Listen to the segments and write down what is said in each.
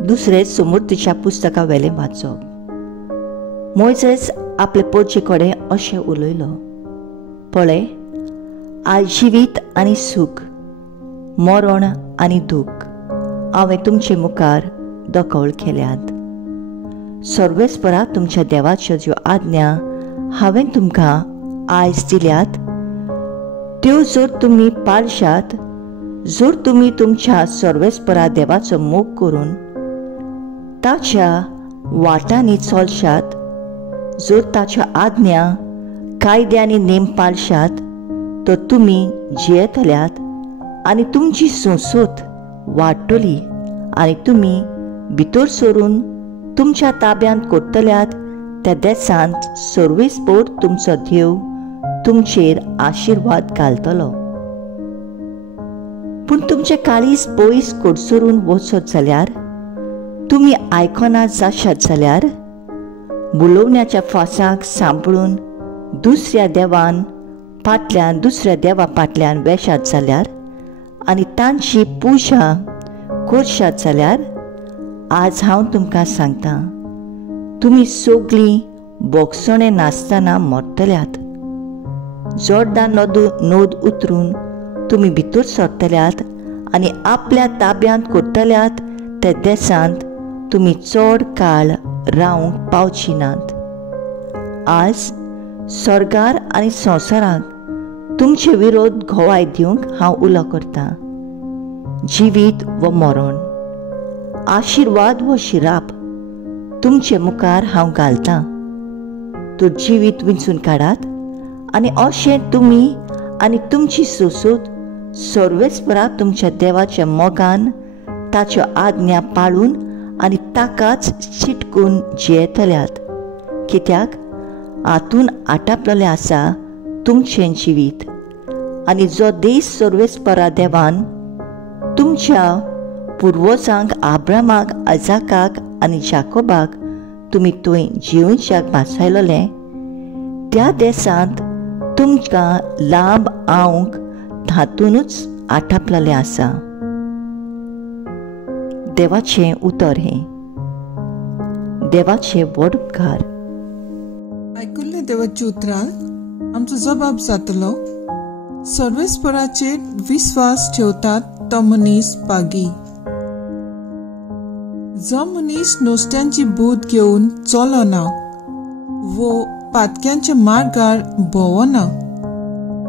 दुसरे समृद्धीच्या पुस्तका वेले वाचप. मोइसेस आपले पोरचे कडेन अशें उलयलो, पळय, आज जिवीत आनी सूख, मरण आनी दूख हांवें तुमचे मुखार दोखोल केल्यात. सर्वेस्परा तुमच्या देवाच्यो ज्यो आज्ञा हांवें तुमकां आयज दिल्यात त्यो जर तुमी पाळशात, जर तुमी तुमच्या सर्वेस्परा देवाचो मोग करून ताच्या वाटांनी चलशात, जर ताच्यो आज्ञा कायद्यानी नेम पाळशात, तर तुमी जियेतल्यात आनी तुमची संसोत वाडटली आनी तुमी भितर सरून तुमच्या ताब्यांत करतल्यात त्या देशांत सर्वेस्पोर तुमचो देव तुमचेर आशिर्वाद घालतलो. पूण तुमचें काळीज पयस कोडसरून वचत जाल्यार, तुमी आयकना जाशात जाल्यार, बुलोवण्याच्या फासाक सांपळून दुसऱ्या देवा फाटल्यान वेशात जाल्यार आनी तांची पुजा करशात जाल्यार, आज हांव तुमकां सांगतां, तुमी सगळीं बोगसणे नासतना मरतल्यात. जोर्दान नोद उतरून तुमी भितर सरतल्यात आनी आपल्या ताब्यांत करतल्यात त्या देशांत तुमी चड काळ रावंक पावची नात. आज सरकार आनी संवसाराक तुमचे विरोध घोवाय दिवंक हांव उलो करतां. जिवीत व मरण, आशिर्वाद व शिराप तुमचे मुखार हांव घालतां. तर जिवीत विंचून काडात आनी अशें तुमी आनी तुमची सोसूत सर्वेस्परा तुमच्या देवाच्या मोगान ताच्यो आज्ञा पाळून आनी ताकाच चिटकून जियेतल्यात. कित्याक हातून आटापलेलें आसा तुमचें जिवीत, आनी जो देश सर्वेस्परा देवान तुमच्या पुर्वजांक आब्रामाक, आजाकाक आनी जाकोबाक तुमी थंय जिवंच्याक भासायलोले, त्या देशांत तुमकां लाभ आवंक हातूनच आटापलेलें आसा. देवाचें उतर हें. देवाचे व्हड उपकार. आयकुल्ल्या देवाच्या उतराक आमचो जबाब जातलो, सर्वेस्पराचेर विस्वास ठेवतात तो मनीस पागी. जो मनीस नुस्त्यांची बूद घेवन चलना वो पातक्यांच्या मार्गार भोंवना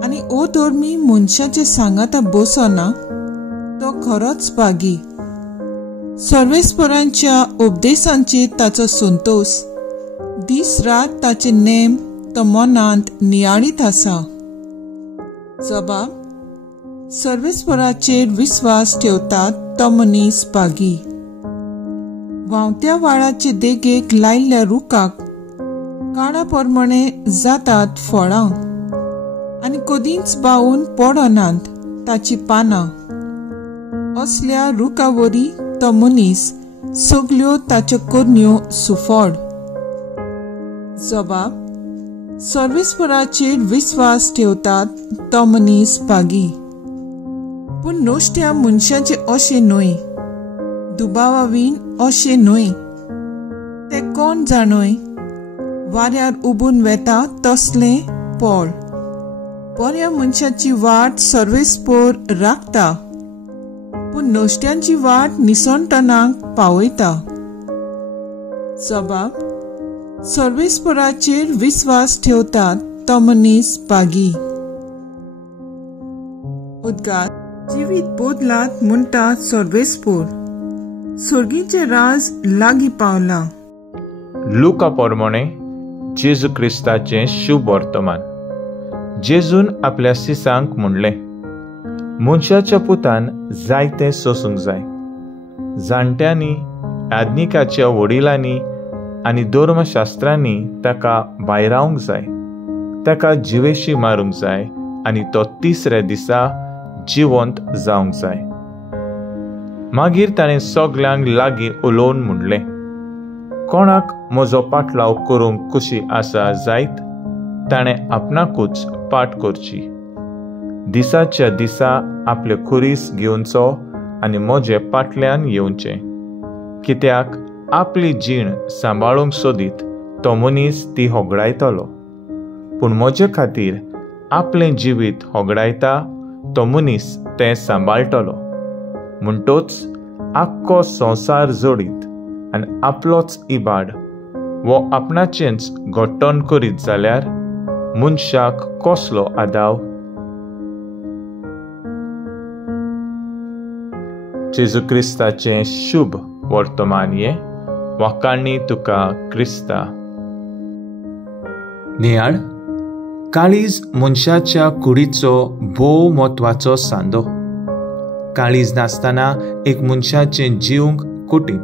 आनी अधर्मी मनशाचे सांगाता बसना, तो खरोच पागी. सर्वेस्परांच्या उपदेशांचेर ताचो संतोष, दीस रात ताचे नेम तो मनांत नियाळीत आसा. जबाब, सर्वेस्पराचेर विस्वास ठेवतात तो मनीस पागी. व्हांवत्या वाळाचे देगेक लायिल्ल्या रुखाक काळा प्रमाणे जातात फळां आनी कदींच बावून पडनात ताची पानां. असल्या रुखावरी तो मनीस सगल्यो ताच्यो करण्यो सुफळ. जबाब, सर्वेस्पराचेर विस्वास ठेवतात तो मनीस पागी. पूण नोश्ट्या मनशाचे अशें न्हय, दुबावावीन अशें न्हय. ते कोण जाणय, वाऱ्यार उबून वेता तसलें पळ. बऱ्या मनशाची वाट सर्वेस्पर राखता, पूण नोश्ट्यांची वाट निसणटणांक पावयता. जबाब, सर्वेस्पराचेर विस्वास ठेवतात तो मनीस पागी. उद्गार, जिवीत बोदलात म्हणटा सर्वेस्पर, सर्गीचे राज लागीं पावला. लुका प्रमाणे जेजू क्रिस्ताचें शुभ वर्तमान. जेजून आपल्या शिसांक म्हणलें, मनशाच्या पुतान जायतें सोसूंक जाय. जाणट्यांनी, याज्ञिकाच्या वडिलांनी आनी धर्मशास्त्रांनी ताका भायरावंक जाय. ताका जिवेशी मारूंक जाय आनी तो तिसऱ्या दिसा जिवंत जावंक जाय. मागीर ताणें सगल्यांक लागीं उलोवन म्हणलें, कोणाक म्हजो पाटलाव करूंक खुशी आसा जायत ताणें आपणाकूच पाट करची. दिसाच्या दिसा आपले खुरीस घेवचो आनी म्हजे पाटल्यान येवचें. कित्याक आपली जीण सांबाळूंक सोदीत तो मनीस ती होगडायतलो, पूण म्हजे खातीर आपलें जिवीत होगडायता तो मनीस तें सांबाळटलो. म्हणटोच आख्खो संवसार जोडीत आनी आपलोच इबाड वो आपणाचेंच घोट्टण करीत जाल्यार मनशाक कसलो आदाव. जेजू क्रिस्ताचें शुभ वर्तमान हे वाकाणणी तुका क्रिस्ता. नियाळ, काळीज मनशाच्या कुडीचो भोव म्हत्वाचो सांदो. काळीज नासतना एक मनशाचें जिवंक कठीण.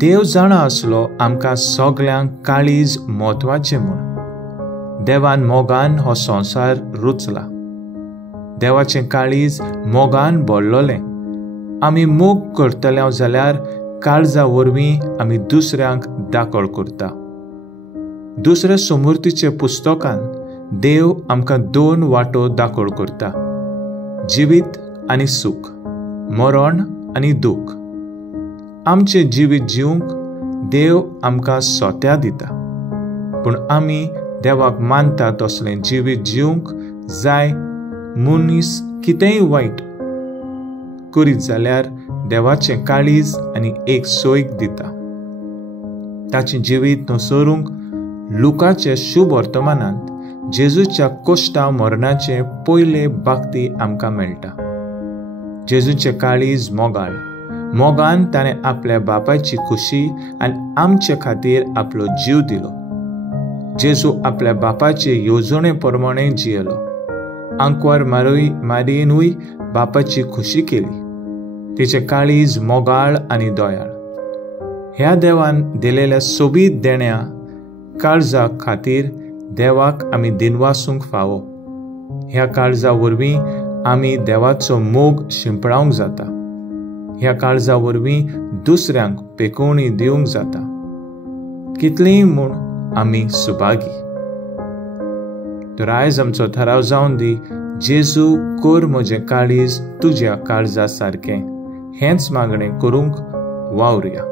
देव जाणा आसलो आमकां सगल्यांक काळीज म्हत्वाचें म्हूण. देवान मोगान हो संवसार रुचला. देवाचें काळीज मोगान भरलोलें. आमी मोग करतले जाल्यार काळजा वरवीं आमी दुसऱ्यांक दाखोळ करता. दुसऱ्या समृद्धीचे पुस्तकान देव आमकां 2 वाटो दाखोळ करता, जिवीत आनी सूख, मरण आनी दूख. आमचें जिवीत जिवंक देव आमकां सोत्या दिता, पूण आमी देवाक मानता तसलें जिवीत जिवंक जाय. मनीस कितेंय वायट करीत जाल्यार देवाचें काळीज आनी एक सोयीक दिता. ताचें जिवीत नुसरूंक लुकाचे शुभ वर्तमानांत जेजूच्या कोश्टा मरणाचे पयले बाक्ती आमकां मेळटा. जेजूचें काळीज मोगाळ. मोगान ताणें आपल्या बापायची खुशी आनी आमचे खातीर आपलो जीव दिलो. जेजू आपल्या बापाचे येवजणे प्रमाणे जियेलो. आंकवार मारयेनूय बापाची खुशी केली. तिचे काळीज मोगाळ आनी दयाळ. ह्या देवान दिलेल्या सोबीत देण्या काळजा खातीर देवाक आमी दिनवासूंक फावो. ह्या काळजा वरवीं आमी देवाचो मोग शिंपडावंक जाता. ह्या काळजा वरवीं दुसऱ्यांक पेकोवणी दिवंक जाता. कितलींय म्हूण आमी सुभागी. तर आयज आमचो थाराव जावन दी, जेजू कोर म्हजें काळीज तुज्या काळजा सारकें. हेंच मागणें करूंक वावुरया.